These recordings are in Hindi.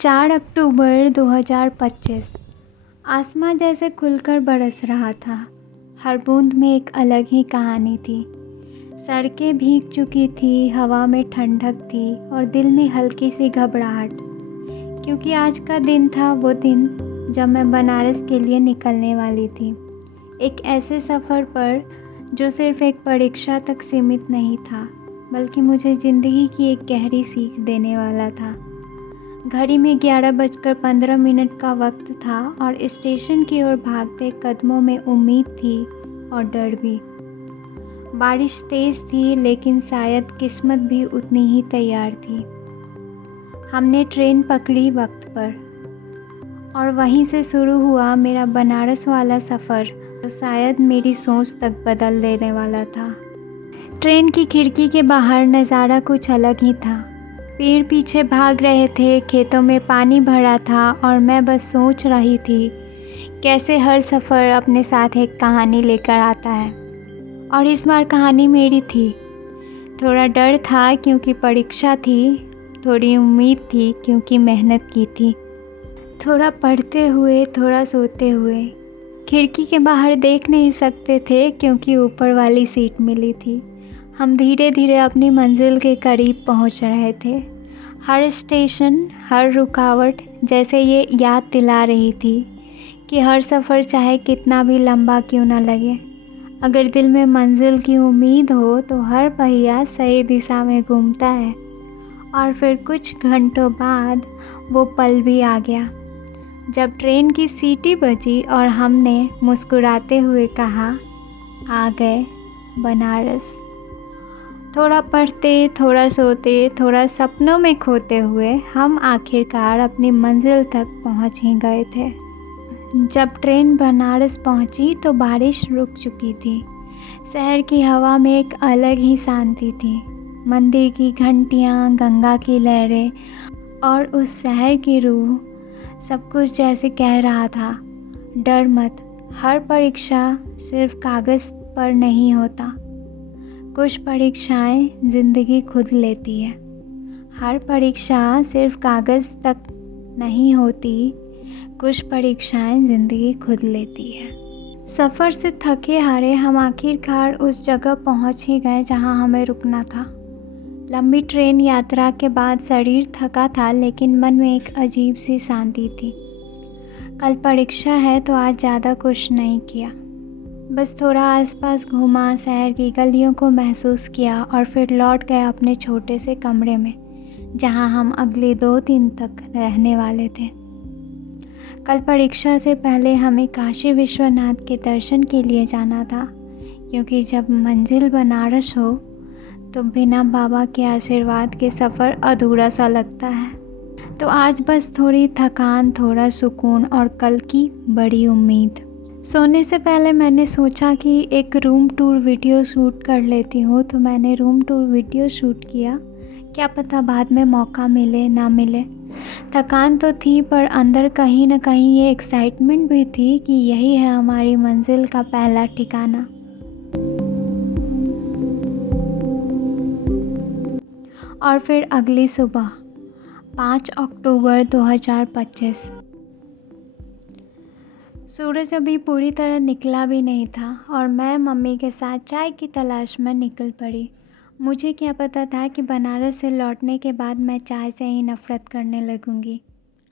4 अक्टूबर 2025। आसमां जैसे खुलकर बरस रहा था। हर बूंद में एक अलग ही कहानी थी। सड़कें भीग चुकी थी, हवा में ठंडक थी और दिल में हल्की सी घबराहट, क्योंकि आज का दिन था वो दिन जब मैं बनारस के लिए निकलने वाली थी। एक ऐसे सफ़र पर जो सिर्फ़ एक परीक्षा तक सीमित नहीं था, बल्कि मुझे ज़िंदगी की एक गहरी सीख देने वाला था। घड़ी में 11:15 का वक्त था और स्टेशन की ओर भागते कदमों में उम्मीद थी और डर भी। बारिश तेज़ थी, लेकिन शायद किस्मत भी उतनी ही तैयार थी। हमने ट्रेन पकड़ी वक्त पर और वहीं से शुरू हुआ मेरा बनारस वाला सफ़र, जो शायद मेरी सोच तक बदल देने वाला था। ट्रेन की खिड़की के बाहर नज़ारा कुछ अलग ही था। पेड़ पीछे भाग रहे थे, खेतों में पानी भरा था और मैं बस सोच रही थी कैसे हर सफ़र अपने साथ एक कहानी लेकर आता है। और इस बार कहानी मेरी थी। थोड़ा डर था क्योंकि परीक्षा थी, थोड़ी उम्मीद थी क्योंकि मेहनत की थी, थोड़ा पढ़ते हुए, थोड़ा सोते हुए। खिड़की के बाहर देख नहीं सकते थे क्योंकि ऊपर वाली सीट मिली थी। हम धीरे धीरे अपनी मंजिल के करीब पहुंच रहे थे। हर स्टेशन, हर रुकावट जैसे ये याद दिला रही थी कि हर सफ़र चाहे कितना भी लंबा क्यों ना लगे, अगर दिल में मंजिल की उम्मीद हो तो हर पहिया सही दिशा में घूमता है। और फिर कुछ घंटों बाद वो पल भी आ गया, जब ट्रेन की सीटी बजी और हमने मुस्कुराते हुए कहा, आ गए बनारस। थोड़ा पढ़ते, थोड़ा सोते, थोड़ा सपनों में खोते हुए हम आखिरकार अपनी मंजिल तक पहुंच ही गए थे। जब ट्रेन बनारस पहुंची तो बारिश रुक चुकी थी। शहर की हवा में एक अलग ही शांति थी। मंदिर की घंटियां, गंगा की लहरें और उस शहर की रूह, सब कुछ जैसे कह रहा था, डर मत, हर परीक्षा सिर्फ कागज़ पर नहीं होता, कुछ परीक्षाएं ज़िंदगी खुद लेती है। हर परीक्षा सिर्फ कागज़ तक नहीं होती, कुछ परीक्षाएं ज़िंदगी खुद लेती है। सफ़र से थके हारे हम आखिरकार उस जगह पहुंच ही गए जहां हमें रुकना था। लंबी ट्रेन यात्रा के बाद शरीर थका था, लेकिन मन में एक अजीब सी शांति थी। कल परीक्षा है तो आज ज़्यादा कुछ नहीं किया, बस थोड़ा आसपास घूमा, शहर की गलियों को महसूस किया और फिर लौट गया अपने छोटे से कमरे में, जहां हम अगले 2 दिन तक रहने वाले थे। कल परीक्षा से पहले हमें काशी विश्वनाथ के दर्शन के लिए जाना था, क्योंकि जब मंजिल बनारस हो तो बिना बाबा के आशीर्वाद के सफ़र अधूरा सा लगता है। तो आज बस थोड़ी थकान, थोड़ा सुकून और कल की बड़ी उम्मीद। सोने से पहले मैंने सोचा कि एक रूम टूर वीडियो शूट कर लेती हूँ, तो मैंने रूम टूर वीडियो शूट किया। क्या पता बाद में मौका मिले ना मिले। थकान तो थी, पर अंदर कहीं ना कहीं ये एक्साइटमेंट भी थी कि यही है हमारी मंजिल का पहला ठिकाना। और फिर अगली सुबह 5 अक्टूबर 2025। सूरज अभी पूरी तरह निकला भी नहीं था और मैं मम्मी के साथ चाय की तलाश में निकल पड़ी। मुझे क्या पता था कि बनारस से लौटने के बाद मैं चाय से ही नफ़रत करने लगूंगी।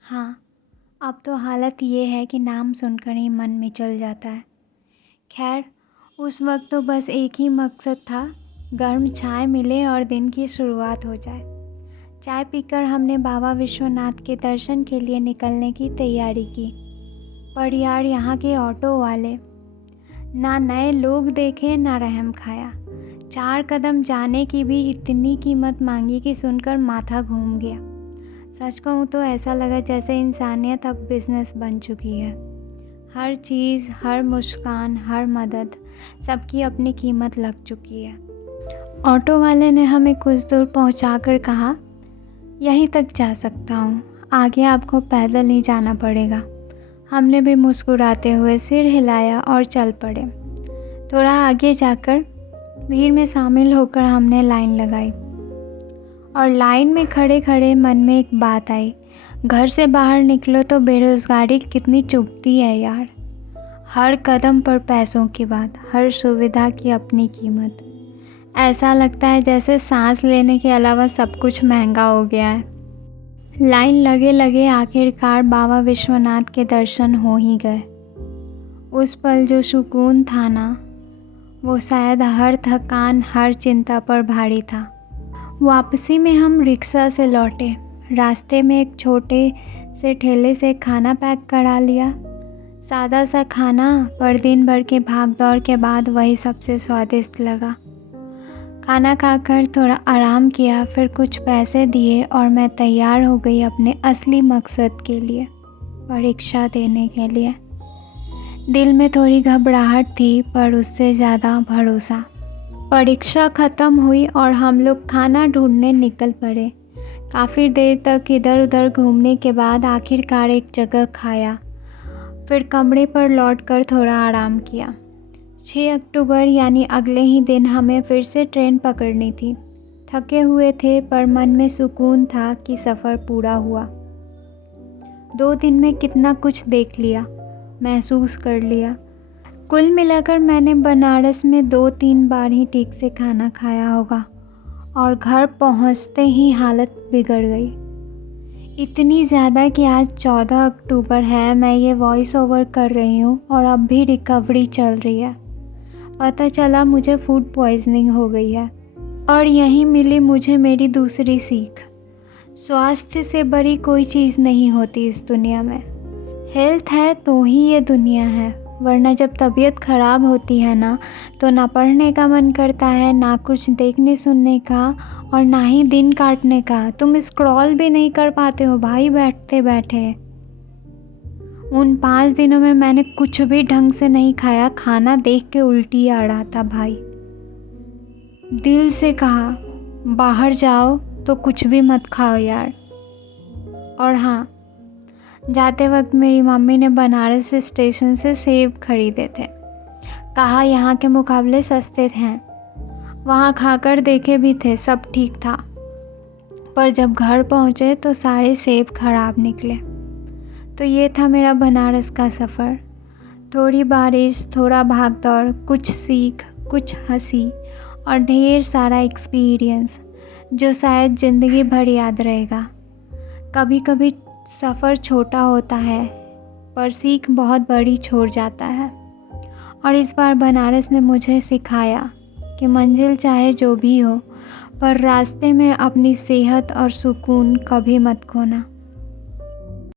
हाँ, अब तो हालत ये है कि नाम सुनकर ही मन में चल जाता है। खैर, उस वक्त तो बस एक ही मकसद था, गर्म चाय मिले और दिन की शुरुआत हो जाए। चाय पीकर हमने बाबा विश्वनाथ के दर्शन के लिए निकलने की तैयारी की। पर यार, यहाँ के ऑटो वाले ना नए लोग देखे ना रहम खाया। 4 कदम जाने की भी इतनी कीमत मांगी कि सुनकर माथा घूम गया। सच कहूँ तो ऐसा लगा जैसे इंसानियत अब बिजनेस बन चुकी है। हर चीज़, हर मुस्कान, हर मदद, सबकी अपनी कीमत लग चुकी है। ऑटो वाले ने हमें कुछ दूर पहुँचाकर कहा, यहीं तक जा सकता हूँ, आगे आपको पैदल ही जाना पड़ेगा। हमने भी मुस्कुराते हुए सिर हिलाया और चल पड़े। थोड़ा आगे जाकर भीड़ में शामिल होकर हमने लाइन लगाई और लाइन में खड़े खड़े मन में एक बात आई, घर से बाहर निकलो तो बेरोज़गारी कितनी चुभती है यार। हर कदम पर पैसों की बात, हर सुविधा की अपनी कीमत। ऐसा लगता है जैसे सांस लेने के अलावा सब कुछ महंगा हो गया है। लाइन लगे लगे आखिरकार बाबा विश्वनाथ के दर्शन हो ही गए। उस पल जो सुकून था ना, वो शायद हर थकान, हर चिंता पर भारी था। वापसी में हम रिक्शा से लौटे। रास्ते में एक छोटे से ठेले से खाना पैक करा लिया। सादा सा खाना, पर दिन भर के भाग दौड़ के बाद वही सबसे स्वादिष्ट लगा। खाना खाकर थोड़ा आराम किया, फिर कुछ पैसे दिए और मैं तैयार हो गई अपने असली मकसद के लिए, परीक्षा देने के लिए। दिल में थोड़ी घबराहट थी, पर उससे ज़्यादा भरोसा। परीक्षा ख़त्म हुई और हम लोग खाना ढूंढने निकल पड़े। काफ़ी देर तक इधर उधर घूमने के बाद आखिरकार एक जगह खाया, फिर कमरे पर लौटकर थोड़ा आराम किया। 6 अक्टूबर यानी अगले ही दिन हमें फिर से ट्रेन पकड़नी थी। थके हुए थे, पर मन में सुकून था कि सफ़र पूरा हुआ। 2 दिन में कितना कुछ देख लिया, महसूस कर लिया। कुल मिलाकर मैंने बनारस में 2-3 बार ही ठीक से खाना खाया होगा और घर पहुंचते ही हालत बिगड़ गई। इतनी ज़्यादा कि आज 14 अक्टूबर है, मैं ये वॉइस ओवर कर रही हूँ और अब भी रिकवरी चल रही है। पता चला मुझे फूड पॉइजनिंग हो गई है और यहीं मिली मुझे मेरी दूसरी सीख। स्वास्थ्य से बड़ी कोई चीज़ नहीं होती इस दुनिया में। हेल्थ है तो ही ये दुनिया है, वरना जब तबीयत ख़राब होती है ना, तो ना पढ़ने का मन करता है, ना कुछ देखने सुनने का, और ना ही दिन काटने का। तुम स्क्रॉल भी नहीं कर पाते हो भाई बैठते बैठे। उन 5 दिनों में मैंने कुछ भी ढंग से नहीं खाया। खाना देख के उल्टी आ रहा था भाई। दिल से कहा बाहर जाओ तो कुछ भी मत खाओ यार। और हाँ, जाते वक्त मेरी मम्मी ने बनारस स्टेशन से सेब खरीदे थे। कहा यहाँ के मुकाबले सस्ते हैं। वहाँ खाकर देखे भी थे, सब ठीक था। पर जब घर पहुँचे तो सारे सेब खराब निकले। तो ये था मेरा बनारस का सफ़र। थोड़ी बारिश, थोड़ा भागदौड़, कुछ सीख, कुछ हंसी और ढेर सारा एक्सपीरियंस जो शायद ज़िंदगी भर याद रहेगा। कभी कभी सफ़र छोटा होता है, पर सीख बहुत बड़ी छोड़ जाता है। और इस बार बनारस ने मुझे सिखाया कि मंजिल चाहे जो भी हो, पर रास्ते में अपनी सेहत और सुकून कभी मत खोना।